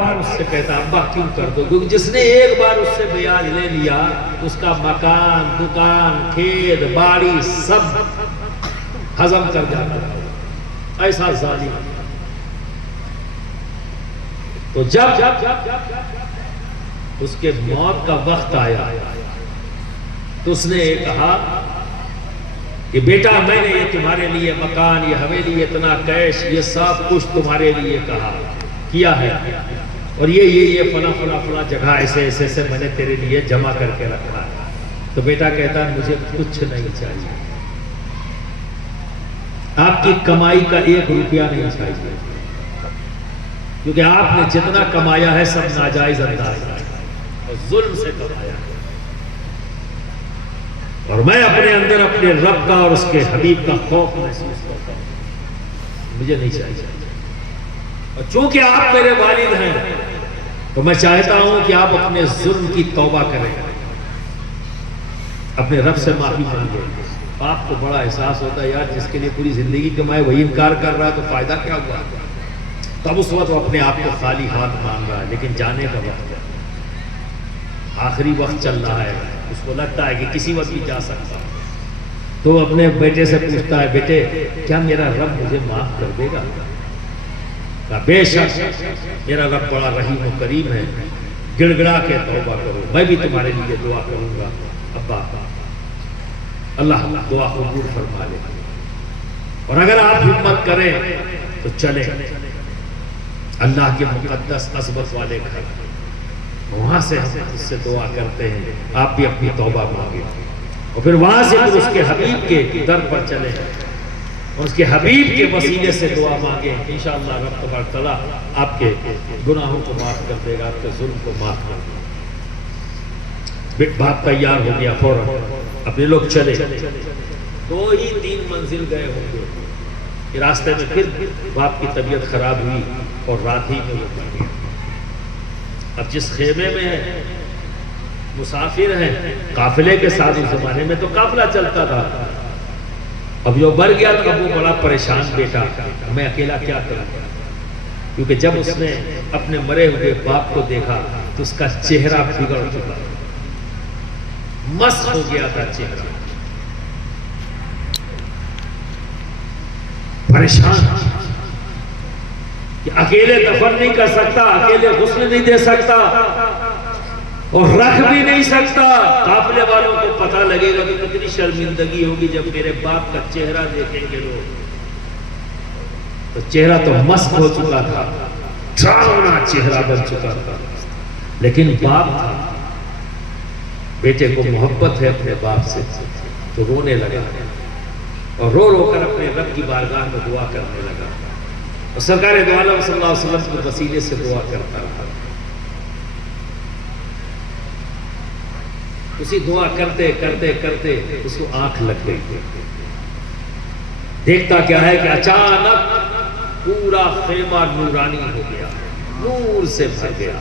بار اس سے کہتا ابا کیوں کر دو، کیونکہ جس نے ایک بار اس سے بیاج لے لیا اس کا مکان، دکان، کھیت، باڑی سب ہضم کر جاتا ہے، ایسا ظالم۔ تو جب اس کے موت کا وقت آیا تو اس نے یہ کہا کہ بیٹا میں نے یہ تمہارے لیے مکان، یہ حویلی، اتنا کیش، یہ سب کچھ تمہارے لیے کیا ہے، اور یہ فلاں فلاں فلاں جگہ ایسے ایسے میں نے تیرے لیے جمع کر کے رکھا ہے۔ تو بیٹا کہتا ہے مجھے کچھ نہیں چاہیے، آپ کی کمائی کا 1 روپیہ نہیں چاہیے، کیونکہ آپ نے جتنا کمایا ہے سب ناجائز انداز ہے اور ظلم سے کمایا ہے، اور میں اپنے اندر اپنے رب کا اور اس کے حبیب کا خوف محسوس کرتا ہوں، مجھے نہیں چاہیے، اور چونکہ آپ میرے والد ہیں تو میں چاہتا ہوں کہ آپ اپنے ظلم کی توبہ کریں، اپنے رب سے معافی مانگیں۔ آپ کو بڑا احساس ہوتا ہے یار جس کے لیے پوری زندگی کمائے وہی انکار کر رہا ہے تو فائدہ کیا ہوا؟ تب اس وقت وہ اپنے آپ کو خالی ہاتھ مانگ رہا ہے، لیکن جانے کا وقت ہے، آخری وقت چل رہا ہے، اس کو لگتا ہے کہ کسی وقت بھی جا سکتا ہے، تو اپنے بیٹے سے پوچھتا ہے بیٹے کیا میرا رب مجھے معاف کر دے گا؟ کہا بے شک میرا رب بڑا رحیم و کریم ہے، گڑ گڑا کے توبہ کرو، میں بھی تمہارے لیے دعا کروں گا۔ ابا اللہ دعا قبول فرما لے، اور اگر آپ ہمت کریں تو چلیں اللہ کے مقدس عظمت والے گھر، وہاں سے ہم اس سے دعا کرتے ہیں، آپ بھی اپنی توبہ مانگیں، اور پھر وہاں سے پھر اس کے حبیب کے در پر چلیں اور اس کے حبیب کے وسیلے سے دعا مانگیں، انشاءاللہ رب تبارک تعالیٰ آپ کے گناہوں کو معاف کر دے گا، آپ کے ظلم کو معاف کر دے گا۔ باپ تیار ہو گیا، فوراً اپنے لوگ چلے، 2-3 منزل گئے ہوں گے کہ راستے میں پھر باپ کی طبیعت خراب ہوئی اور رات ہی میں وہ مر گیا۔ اب جس خیمے میں مسافر ہیں قافلے کے ساتھ، اس زمانے میں تو قافلہ چلتا تھا، اب جو مر گیا تو وہ بڑا پریشان بیٹا، میں اکیلا کیا کروں، کیونکہ جب اس نے اپنے مرے ہوئے باپ کو دیکھا تو اس کا چہرہ بگڑ چکا، مسخ ہو گیا تھا چہرہ، پریشان کہ اکیلے دفن نہیں کر سکتا، اکیلے غسل نہیں دے سکتا اور رکھ بھی نہیں سکتا، قافلے والوں کو پتہ لگے گا کہ کتنی شرمندگی ہوگی جب میرے باپ کا چہرہ دیکھیں گے لوگ۔ تو چہرہ تو مسخ ہو چکا تھا، ڈراؤنا چہرہ بن چکا تھا، لیکن باپ تھا، بیٹے کو محبت ہے اپنے باپ سے، تو رونے لگا اور رو رو کر اپنے رب کی بارگاہ میں دعا کرنے لگا، اور سرکار دو عالم صلی اللہ علیہ وسلم کے وسیلے سے دعا کرتا رہا۔ اسی دعا کرتے کرتے کرتے اس کو آنکھ لگ گئی، دیکھتا کیا ہے کہ اچانک پورا خیمہ نورانی ہو گیا، نور سے بھر گیا،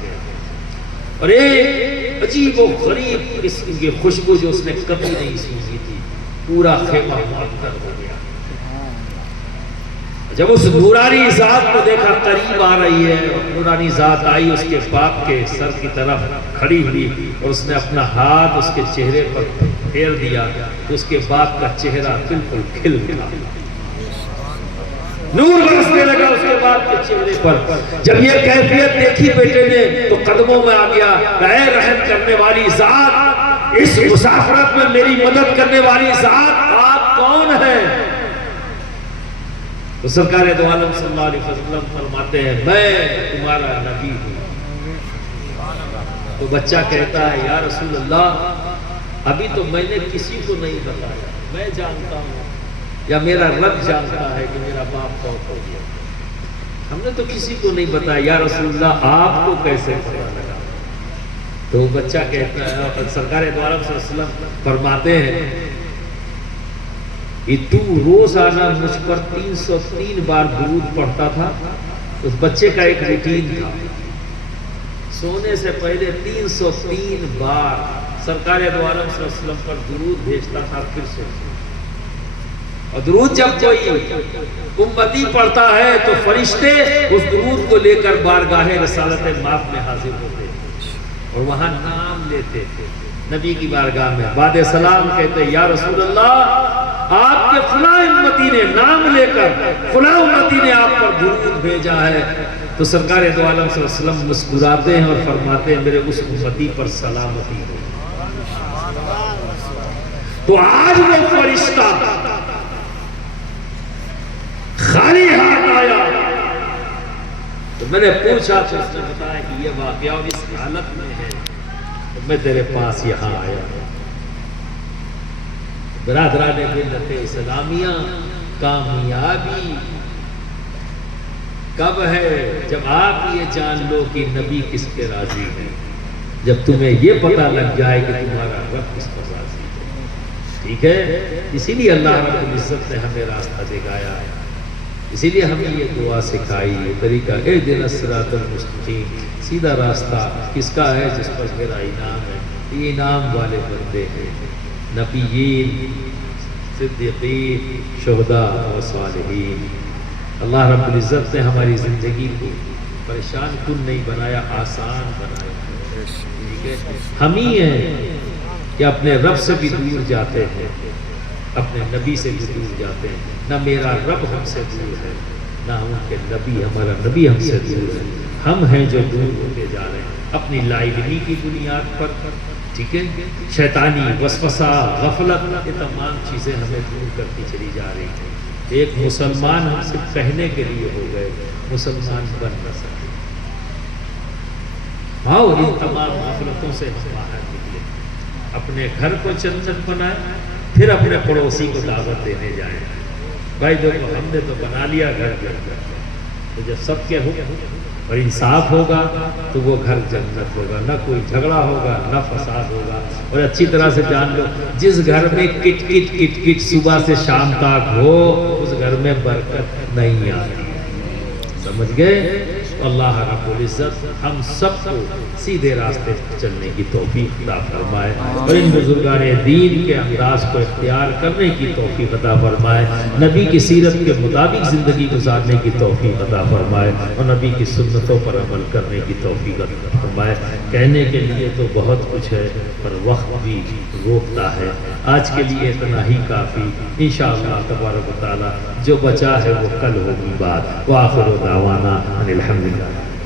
اور ایک عجیب و غریب قسم کی خوشبو جو اس نے کبھی نہیں سونگھی تھی، پورا خیمہ معطر ہو گیا۔ جب اس نورانی ذات کو دیکھا قریب آ رہی ہے، نورانی ذات آئی اس کے باپ کے سر کی طرف کھڑی ہوئی اور اس نے اپنا ہاتھ اس کے چہرے پر پھیر دیا تو اس کے باپ کا چہرہ بالکل کھل گیا، نور برسنے لگا اس کے باپ کے چہرے پر۔ جب یہ کیفیت دیکھی بیٹے نے تو قدموں میں آ گیا، اے رحم کرنے والی ذات، اس مسافرت میں میری مدد کرنے والی ذات آپ کون ہیں؟ تو سرکار دو عالم صلی اللہ علیہ وسلم فرماتے ہیں میں تمہارا نبی ہوں۔ تو بچہ کہتا ہے یا رسول اللہ ابھی تو میں نے کسی کو نہیں بتایا، میں جانتا ہوں یا میرا رب جانتا ہے کہ میرا باپ فوت ہو گیا، ہم نے تو کسی کو نہیں بتایا، یا رسول اللہ آپ کو کیسے پتہ لگا؟ تو بچہ کہتا ہے، سرکار دو عالم صلی اللہ علیہ وسلم فرماتے ہیں کہ تو روزانہ مجھ پر 303 بار درود پڑھتا تھا۔ اس بچے کا ایک روٹین تھا، سونے سے پہلے 303 بار سرکار دو عالم صلی اللہ علیہ وسلم پر درود بھیجتا تھا، پھر سوتا۔ اور درود جب کوئی امتی پڑھتا ہے تو فرشتے اس درود کو لے کر بارگاہ رسالت ماپ میں حاضر ہوتے اور وہاں نام لیتے تھے نبی کی بارگاہ میں، بعد سلام کہتے یا رسول اللہ آپ کے فلاں امتی نے نام لے کر فلاں امتی نے آپ پر درود بھیجا ہے، تو سرکار دو عالم صلی اللہ علیہ وسلم مسکراتے ہیں اور فرماتے ہیں میرے اس امتی پر سلامتی ہو۔ تو آج وہ فرشتہ خالی ہاتھ آیا تو میں نے پوچھا تو اس نے بتایا کہ یہ واقعہ اور اس حالت میں ہے تو میں تیرے پاس یہاں آیا۔ برادران ملت اسلامیہ، کامیابی کب ہے؟ جب آپ یہ جان لو کہ نبی کس پہ راضی ہے، جب تمہیں یہ پتہ لگ جائے کہ تمہارا رب کس پر راضی ہے۔ ٹھیک ہے، اسی لیے اللہ رب العزت نے ہمیں راستہ دکھایا ہے، اسی لیے ہمیں یہ دعا سکھائی ہے، طریقہ اہدنا الصراط المستقیم، سیدھا راستہ کس کا ہے؟ جس پر میرا انعام ہے۔ یہ انعام والے بندے ہیں، نبیین، صدیقین، شہداء و صالحین۔ اللہ رب العزت نے ہماری زندگی کو پریشان کن نہیں بنایا، آسان بنایا۔ ٹھیک ہے، ہم ہی ہیں کہ اپنے رب سے بھی دور جاتے ہیں، اپنے نبی سے بھی دور جاتے ہیں۔ نہ میرا رب ہم سے دور ہے، نہ ان کے نبی، ہمارا نبی ہم سے دور ہے۔ ہم ہیں جو دور ہوتے جا رہے ہیں اپنی لا علمی کی بنیاد پر۔ ٹھیک ہے، شیطانی وسوسہ، غفلت، یہ تمام چیزیں ہمیں دور کرتی چلی جا رہی ہیں۔ ایک مسلمان ہم صرف کہنے کے لیے ہو گئے، مسلمان بن نہ سکے۔ آؤ ان تمام غفلتوں سے ہم باہر نکلے، اپنے گھر کو جنت بنائیں، پھر اپنے پڑوسی کو دعوت دینے جائیں۔ بھائی دیکھو ہم نے تو بنا لیا گھر جنت، تو جب سب کے حکم اور انصاف ہوگا تو وہ گھر جنت ہوگا، نہ کوئی جھگڑا ہوگا، نہ فساد ہوگا۔ اور اچھی طرح سے جان لو، جس گھر میں کٹ کٹ کٹ کٹ صبح سے شام تک ہو، اس گھر میں برکت نہیں آتی۔ سمجھ گئے؟ اللہ رب العزت ہم سب کو سیدھے راستے پر چلنے کی توفیق عطا فرمائے اور ان بزرگان دین کے انداز کو اختیار کرنے کی توفیق عطا فرمائے، نبی کی سیرت کے مطابق زندگی گزارنے کی توفیق عطا فرمائے اور نبی کی سنتوں پر عمل کرنے کی توفیق عطا فرمائے۔ کہنے کے لیے تو بہت کچھ ہے پر وقت بھی روکتا ہے، آج کے لیے اتنا ہی کافی۔ انشاءاللہ تبارک و تعالی جو بچا ہے وہ کل ہوگی بات۔ وآخر دعوانا ان الحمدللہ۔